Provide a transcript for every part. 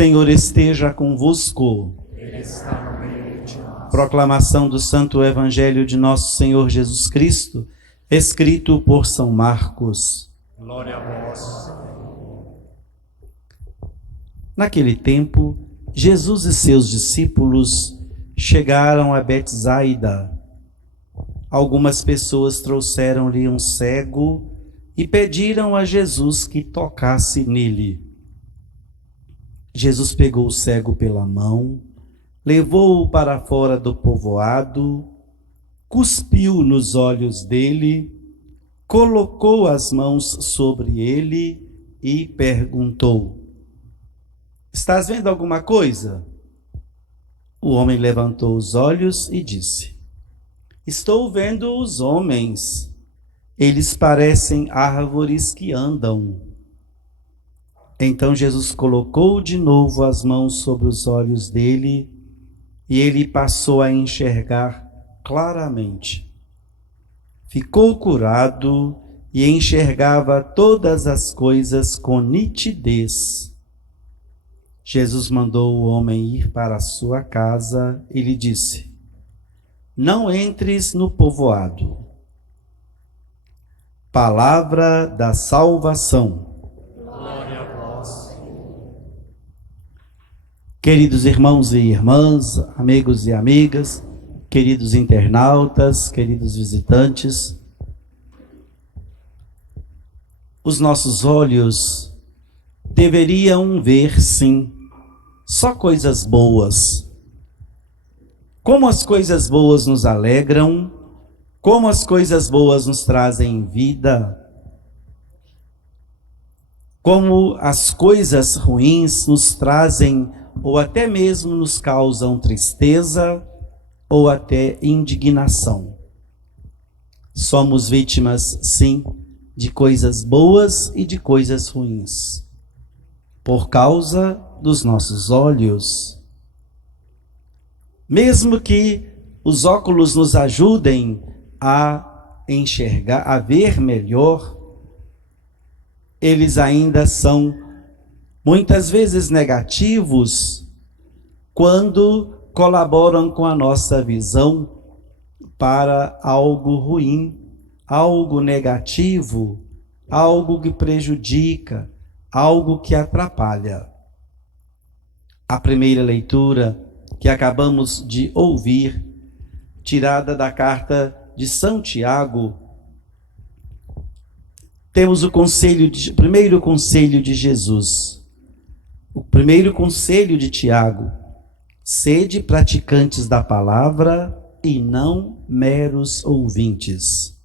Senhor esteja convosco. Ele está no meio de nós. Proclamação do Santo Evangelho de Nosso Senhor Jesus Cristo, escrito por São Marcos. Glória a vós, Senhor. Naquele tempo, Jesus e seus discípulos chegaram a Betsaida. Algumas pessoas trouxeram-lhe um cego e pediram a Jesus que tocasse nele. Jesus pegou o cego pela mão, levou-o para fora do povoado, cuspiu nos olhos dele, colocou as mãos sobre ele e perguntou: "Estás vendo alguma coisa?" O homem levantou os olhos e disse: "Estou vendo os homens. Eles parecem árvores que andam." Então Jesus colocou de novo as mãos sobre os olhos dele e ele passou a enxergar claramente. Ficou curado e enxergava todas as coisas com nitidez. Jesus mandou o homem ir para a sua casa e lhe disse: "Não entres no povoado." Palavra da salvação. Glória a vós, Senhor. Queridos irmãos e irmãs, amigos e amigas, queridos internautas, queridos visitantes, os nossos olhos deveriam ver, sim, só coisas boas. Como as coisas boas nos alegram, como as coisas boas nos trazem vida, como as coisas ruins nos trazem ou até mesmo nos causam tristeza ou até indignação. Somos vítimas, sim, de coisas boas e de coisas ruins, por causa dos nossos olhos. Mesmo que os óculos nos ajudem a enxergar, a ver melhor, eles ainda são muitas vezes negativos quando colaboram com a nossa visão para algo ruim, algo negativo, algo que prejudica, algo que atrapalha. A primeira leitura que acabamos de ouvir, tirada da carta de São Tiago, temos o primeiro conselho de Jesus. O primeiro conselho de Tiago: sede praticantes da palavra e não meros ouvintes.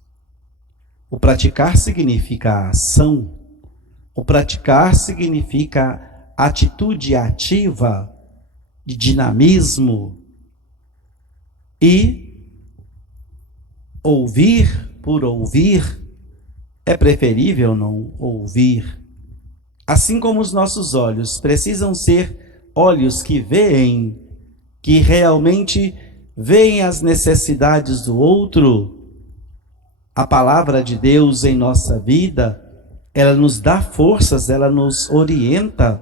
O praticar significa a ação. O praticar significa atitude ativa, de dinamismo. E ouvir por ouvir é preferível não ouvir. Assim como os nossos olhos precisam ser olhos que veem, que realmente veem as necessidades do outro, a palavra de Deus em nossa vida, ela nos dá forças, ela nos orienta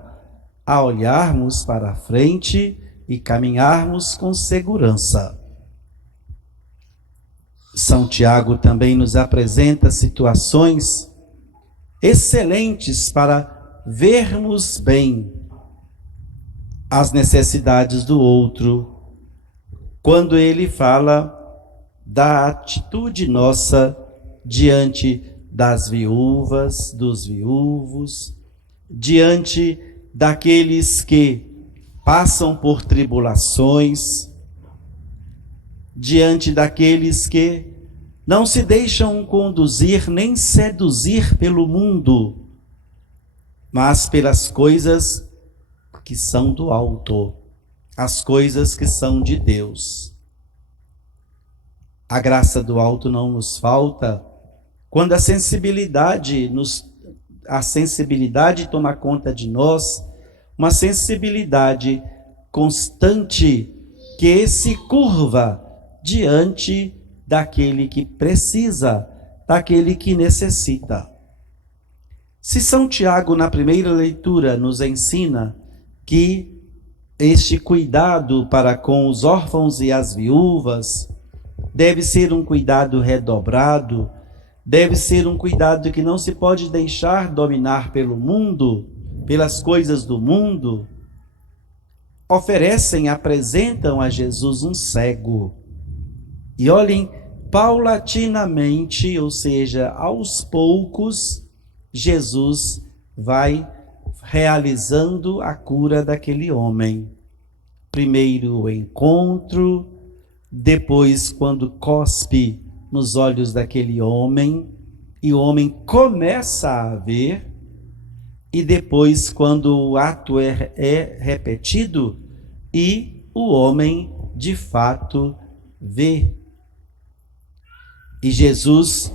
a olharmos para a frente e caminharmos com segurança. São Tiago também nos apresenta situações excelentes para vermos bem as necessidades do outro, quando ele fala da atitude nossa diante das viúvas, dos viúvos, diante daqueles que passam por tribulações, diante daqueles que não se deixam conduzir nem seduzir pelo mundo, mas pelas coisas que são do alto, as coisas que são de Deus. A graça do alto não nos falta quando a sensibilidade toma conta de nós, uma sensibilidade constante que se curva diante daquele que precisa, daquele que necessita. Se São Tiago, na primeira leitura, nos ensina que este cuidado para com os órfãos e as viúvas deve ser um cuidado redobrado, deve ser um cuidado que não se pode deixar dominar pelo mundo, pelas coisas do mundo. Apresentam a Jesus um cego. E olhem, paulatinamente, ou seja, aos poucos, Jesus vai realizando a cura daquele homem. Primeiro o encontro, depois quando cospe nos olhos daquele homem, e o homem começa a ver, e depois quando o ato é repetido, e o homem de fato vê. E Jesus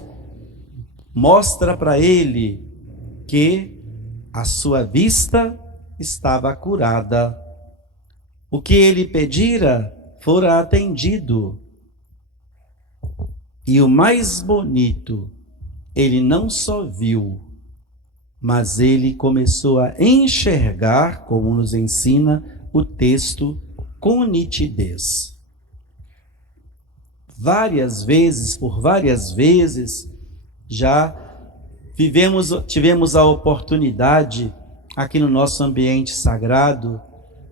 mostra para ele que a sua vista estava curada. O que ele pedira fora atendido. E o mais bonito, ele não só viu, mas ele começou a enxergar, como nos ensina o texto, com nitidez. Por várias vezes, já tivemos a oportunidade, aqui no nosso ambiente sagrado,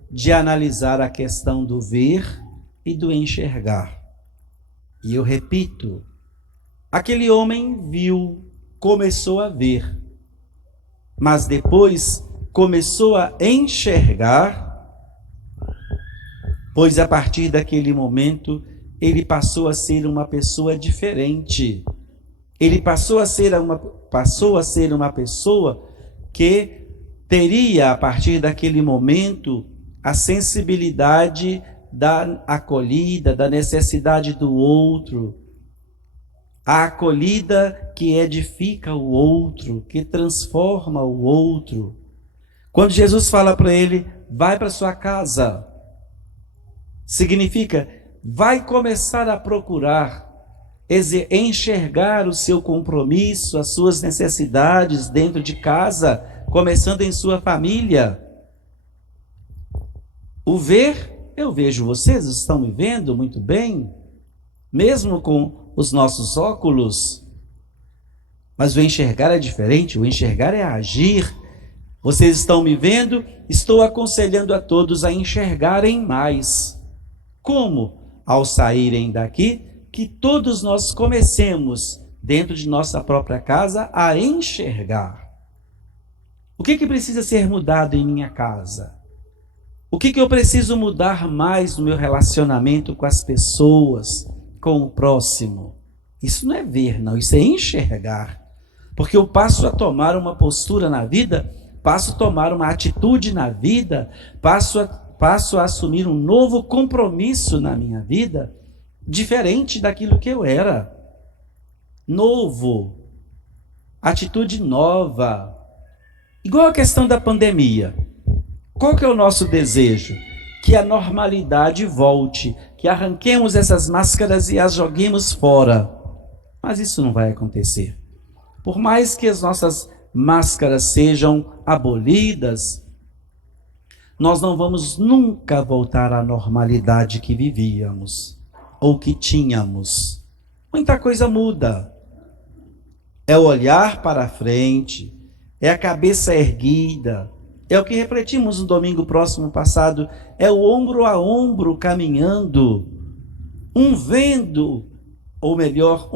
de analisar a questão do ver e do enxergar. E eu repito, aquele homem viu, começou a ver, mas depois começou a enxergar, pois a partir daquele momento ele passou a ser uma pessoa diferente. Ele passou a ser uma pessoa que teria, a partir daquele momento, a sensibilidade da acolhida, da necessidade do outro, a acolhida que edifica o outro, que transforma o outro. Quando Jesus fala para ele, vai para sua casa, significa, vai começar a procurar, enxergar o seu compromisso, as suas necessidades dentro de casa, começando em sua família. O ver, eu vejo vocês, estão me vendo muito bem, mesmo com os nossos óculos, mas o enxergar é diferente, o enxergar é agir. Vocês estão me vendo? Estou aconselhando a todos a enxergarem mais. Como? Ao saírem daqui, que todos nós comecemos, dentro de nossa própria casa, a enxergar. O que precisa ser mudado em minha casa? O que eu preciso mudar mais no meu relacionamento com as pessoas, com o próximo? Isso não é ver, não, isso é enxergar. Porque eu passo a tomar uma postura na vida, passo a tomar uma atitude na vida, passo a assumir um novo compromisso na minha vida, diferente daquilo que eu era. Novo, atitude nova. Igual a questão da pandemia. Qual que é o nosso desejo? Que a normalidade volte, que arranquemos essas máscaras e as joguemos fora. Mas isso não vai acontecer. Por mais que as nossas máscaras sejam abolidas, nós não vamos nunca voltar à normalidade que vivíamos ou que tínhamos. Muita coisa muda. É o olhar para frente, é a cabeça erguida, é o que refletimos no domingo próximo passado, é o ombro a ombro caminhando, um vendo, ou melhor,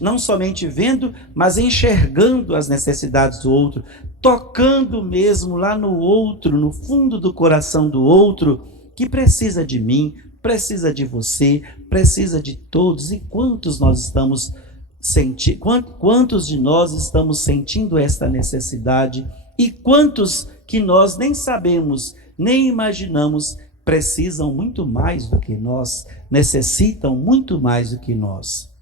não somente vendo, mas enxergando as necessidades do outro, tocando mesmo lá no outro, no fundo do coração do outro, que precisa de mim, precisa de você, precisa de todos. E quantos de nós estamos sentindo esta necessidade, e quantos que nós nem sabemos, nem imaginamos, precisam muito mais do que nós, necessitam muito mais do que nós.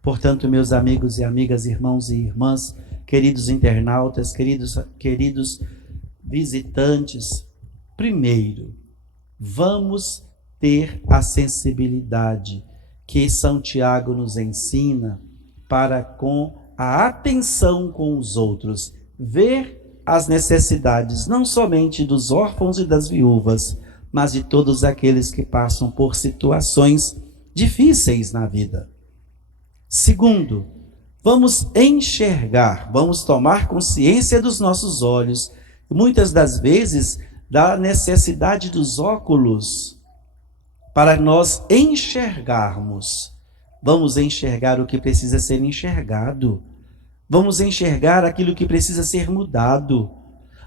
Portanto, meus amigos e amigas, irmãos e irmãs, queridos internautas, queridos visitantes, primeiro, vamos ter a sensibilidade que São Tiago nos ensina para com a atenção com os outros, ver as necessidades, não somente dos órfãos e das viúvas, mas de todos aqueles que passam por situações difíceis na vida. Segundo, vamos enxergar, vamos tomar consciência dos nossos olhos, muitas das vezes da necessidade dos óculos para nós enxergarmos. Vamos enxergar o que precisa ser enxergado. Vamos enxergar aquilo que precisa ser mudado.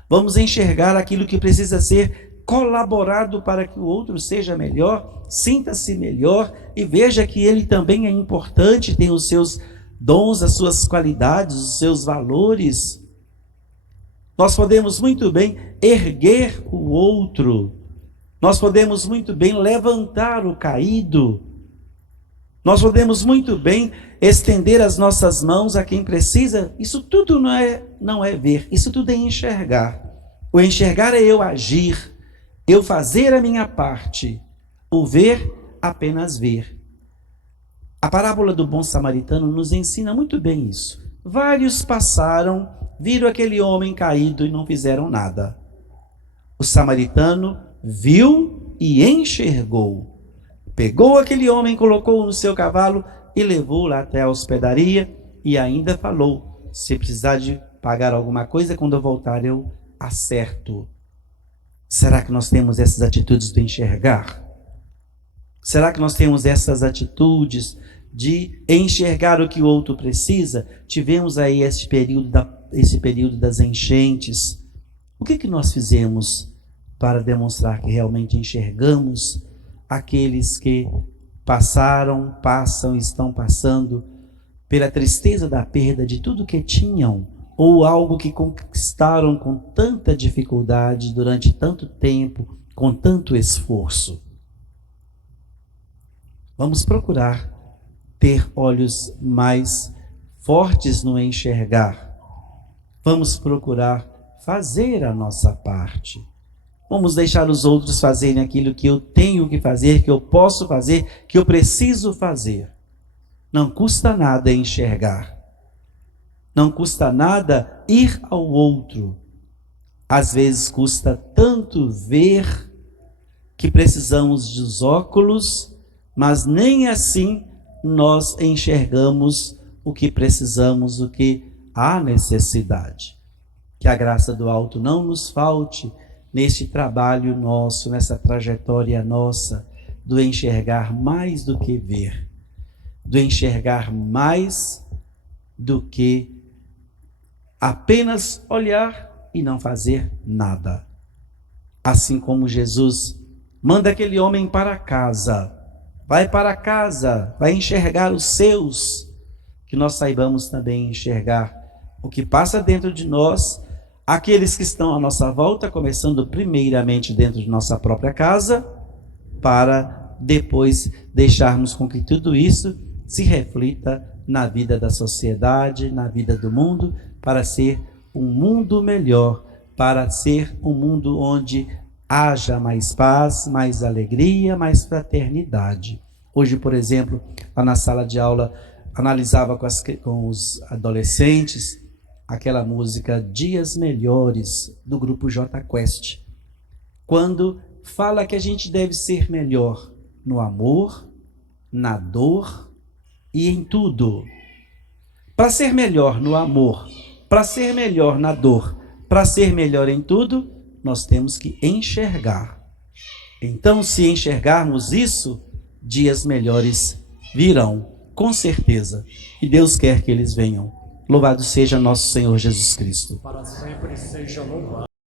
Vamos enxergar aquilo que precisa ser colaborado para que o outro seja melhor, sinta-se melhor e veja que ele também é importante, tem os seus dons, as suas qualidades, os seus valores. Nós podemos muito bem erguer o outro. Nós podemos muito bem levantar o caído. Nós podemos muito bem estender as nossas mãos a quem precisa. Isso tudo não é ver, isso tudo é enxergar. O enxergar é eu agir, eu fazer a minha parte. O ver, apenas ver. A parábola do bom samaritano nos ensina muito bem isso. Vários passaram, viram aquele homem caído e não fizeram nada. O samaritano viu e enxergou. Pegou aquele homem, colocou no seu cavalo e levou lá até a hospedaria e ainda falou: se precisar de pagar alguma coisa, quando eu voltar eu acerto. Será que nós temos essas atitudes de enxergar? Será que nós temos essas atitudes de enxergar o que o outro precisa? Tivemos aí esse período das enchentes. O que nós fizemos para demonstrar que realmente enxergamos aqueles que passaram, passam, estão passando pela tristeza da perda de tudo que tinham, ou algo que conquistaram com tanta dificuldade durante tanto tempo, com tanto esforço? Vamos procurar ter olhos mais fortes no enxergar. Vamos procurar fazer a nossa parte. Vamos deixar os outros fazerem aquilo que eu tenho que fazer, que eu posso fazer, que eu preciso fazer. Não custa nada enxergar. Não custa nada ir ao outro. Às vezes custa tanto ver que precisamos dos óculos, mas nem assim nós enxergamos o que precisamos, o que há necessidade. Que a graça do alto não nos falte neste trabalho nosso, nessa trajetória nossa, do enxergar mais do que ver, do enxergar mais do que apenas olhar e não fazer nada. Assim como Jesus manda aquele homem para casa, vai para casa, vai enxergar os seus, que nós saibamos também enxergar o que passa dentro de nós, aqueles que estão à nossa volta, começando primeiramente dentro de nossa própria casa, para depois deixarmos com que tudo isso se reflita na vida da sociedade, na vida do mundo, para ser um mundo melhor, para ser um mundo onde haja mais paz, mais alegria, mais fraternidade. Hoje, por exemplo, lá na sala de aula, analisava com os adolescentes aquela música Dias Melhores, do grupo J Quest, quando fala que a gente deve ser melhor no amor, na dor e em tudo. Para ser melhor no amor, para ser melhor na dor, para ser melhor em tudo, nós temos que enxergar. Então, se enxergarmos isso, dias melhores virão, com certeza. E Deus quer que eles venham. Louvado seja nosso Senhor Jesus Cristo. Para sempre seja louvado.